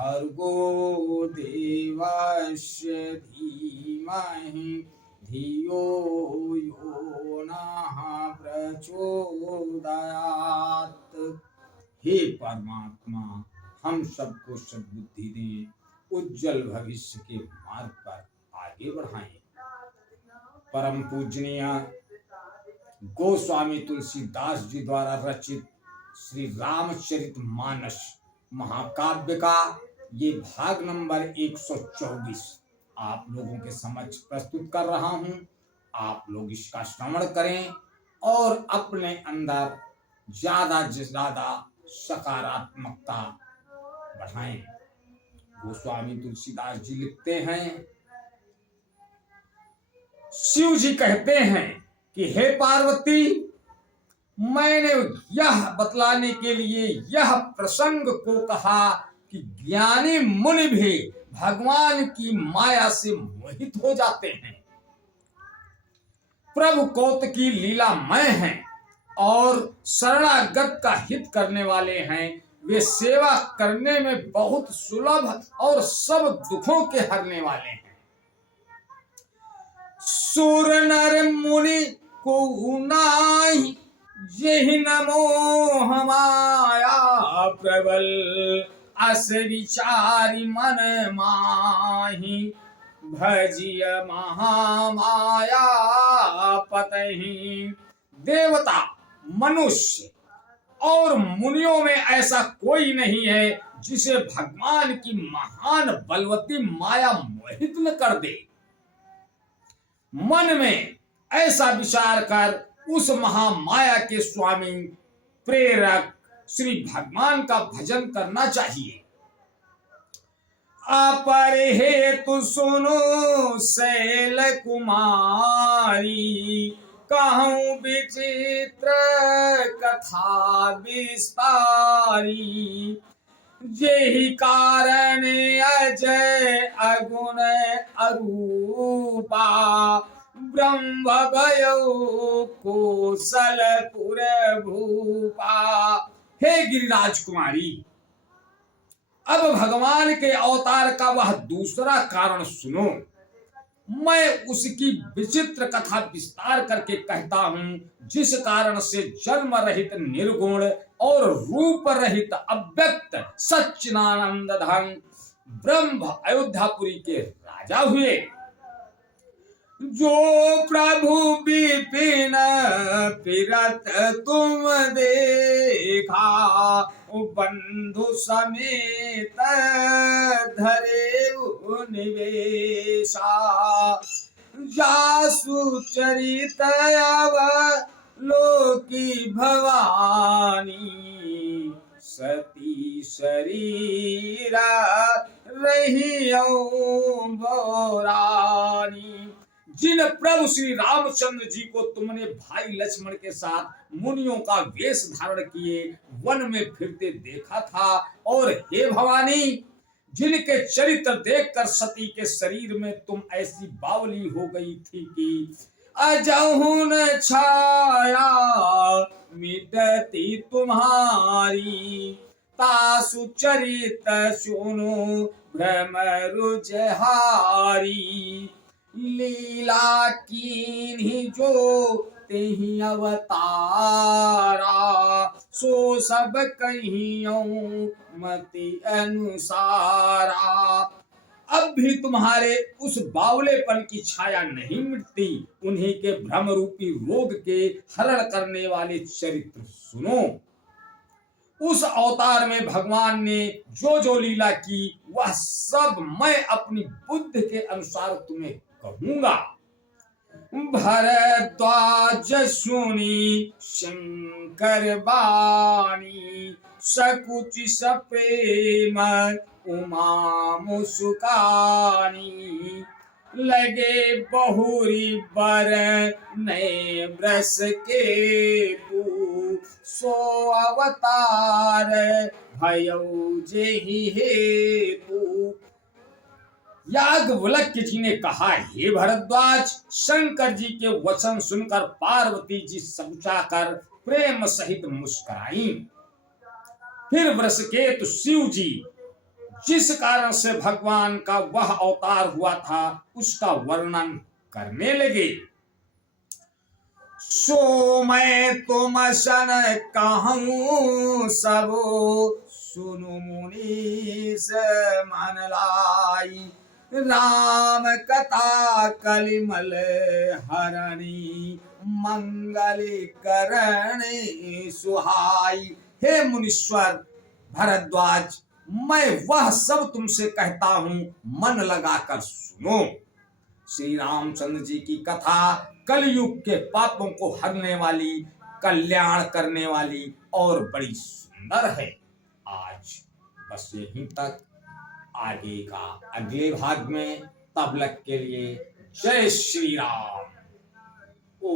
भर्गो देवस्य धीमहि धियो यो नः प्रचोदयात्। हे परमात्मा, हम सबको सद्बुद्धि दें, उज्जवल भविष्य के मार्ग पर आगे बढ़ाएं। परम पूजनीय गोस्वामी तुलसीदास जी द्वारा रचित श्री रामचरितमानस महाकाव्य का ये भाग नंबर 124 आप लोगों के समक्ष प्रस्तुत कर रहा हूं। आप लोग इसका श्रवण करें और अपने अंदर ज्यादा से ज्यादा सकारात्मकता बढ़ाएं। गोस्वामी तुलसीदास जी लिखते हैं, शिव जी कहते हैं कि हे पार्वती, मैंने यह बतलाने के लिए यह प्रसंग को कहा कि ज्ञानी मुनि भी भगवान की माया से मोहित हो जाते हैं। प्रभु कौतकी लीलामय हैं और शरणागत का हित करने वाले हैं। वे सेवा करने में बहुत सुलभ और सब दुखों के हरने वाले हैं। सुर नर मुनि को नाही यही नमो माया प्रबल, अस विचारी मन माही भजिय महामाया पतहि। देवता, मनुष्य और मुनियों में ऐसा कोई नहीं है जिसे भगवान की महान बलवती माया मोहित न कर दे। मन में ऐसा विचार कर उस महामाया के स्वामी प्रेरक श्री भगवान का भजन करना चाहिए। अपर हेतु सुनो शैल कुमारी, कहूं विचित्र कथा विस्तारी। यही कारण अजय अगुण अरूपा, ब्रह्म भयो कौशलपुर भूपा। हे गिरिराज कुमारी, अब भगवान के अवतार का वह दूसरा कारण सुनो। मैं उसकी विचित्र कथा विस्तार करके कहता हूं, जिस कारण से जन्म रहित निर्गुण और रूप रहित अव्यक्त सच्चिदानंद धन ब्रह्म अयोध्यापुरी के राजा हुए। जो प्रभु विपिन फिरत तुम देखा, बंधु समेत धरे निवेशा। जासु चरित अवलोकी भवानी, सती शरीरा रही बोरानी। जिन प्रभु श्री रामचंद्र जी को तुमने भाई लक्ष्मण के साथ मुनियों का वेश धारण किए वन में फिरते देखा था, और हे भवानी, जिनके चरित्र देखकर सती के शरीर में तुम ऐसी बावली हो गई थी कि अजहुन छाया मिटती तुम्हारी। तासु चरित सुनो भ्रम रुजहारी, लीला कीन्ही जो तेहि अवतारा। सो सब कहियों मति अनुसारा। अब भी तुम्हारे उस बावलेपन की छाया नहीं मिटती। उन्हीं के भ्रम रूपी रोग के हरण करने वाले चरित्र सुनो। उस अवतार में भगवान ने जो जो लीला की वह सब मैं अपनी बुद्धि के अनुसार तुम्हें कहूंगा। भरद्वाज सुनी शंकर बानी, सकुचि सप्रेम उमा मुस्कानी। लगे बहुरी बर नए ब्रस के तू, सो अवतार भयो जेहि हेतु। याज्ञवल्क्य जी ने कहा, हे भरद्वाज, शंकर जी के वचन सुनकर पार्वती जी समझाकर प्रेम सहित मुस्कुराई। फिर वृषकेतु शिव जी जिस कारण से भगवान का वह अवतार हुआ था उसका वर्णन करने लगे। सो मैं तुम सन कहूँ सब सुनु मुनीस मन लाई, राम कथा कलिमल हरणी मंगल करणी सुहाई। हे मुनीश्वर भरद्वाज, मैं वह सब तुमसे कहता हूं, मन लगाकर सुनो। श्री रामचंद्र जी की कथा कलयुग के पापों को हरने वाली, कल्याण करने वाली और बड़ी सुंदर है। आज बस यहीं तक, आगे का अगले भाग में, तब तक के लिए जय श्री राम। ओ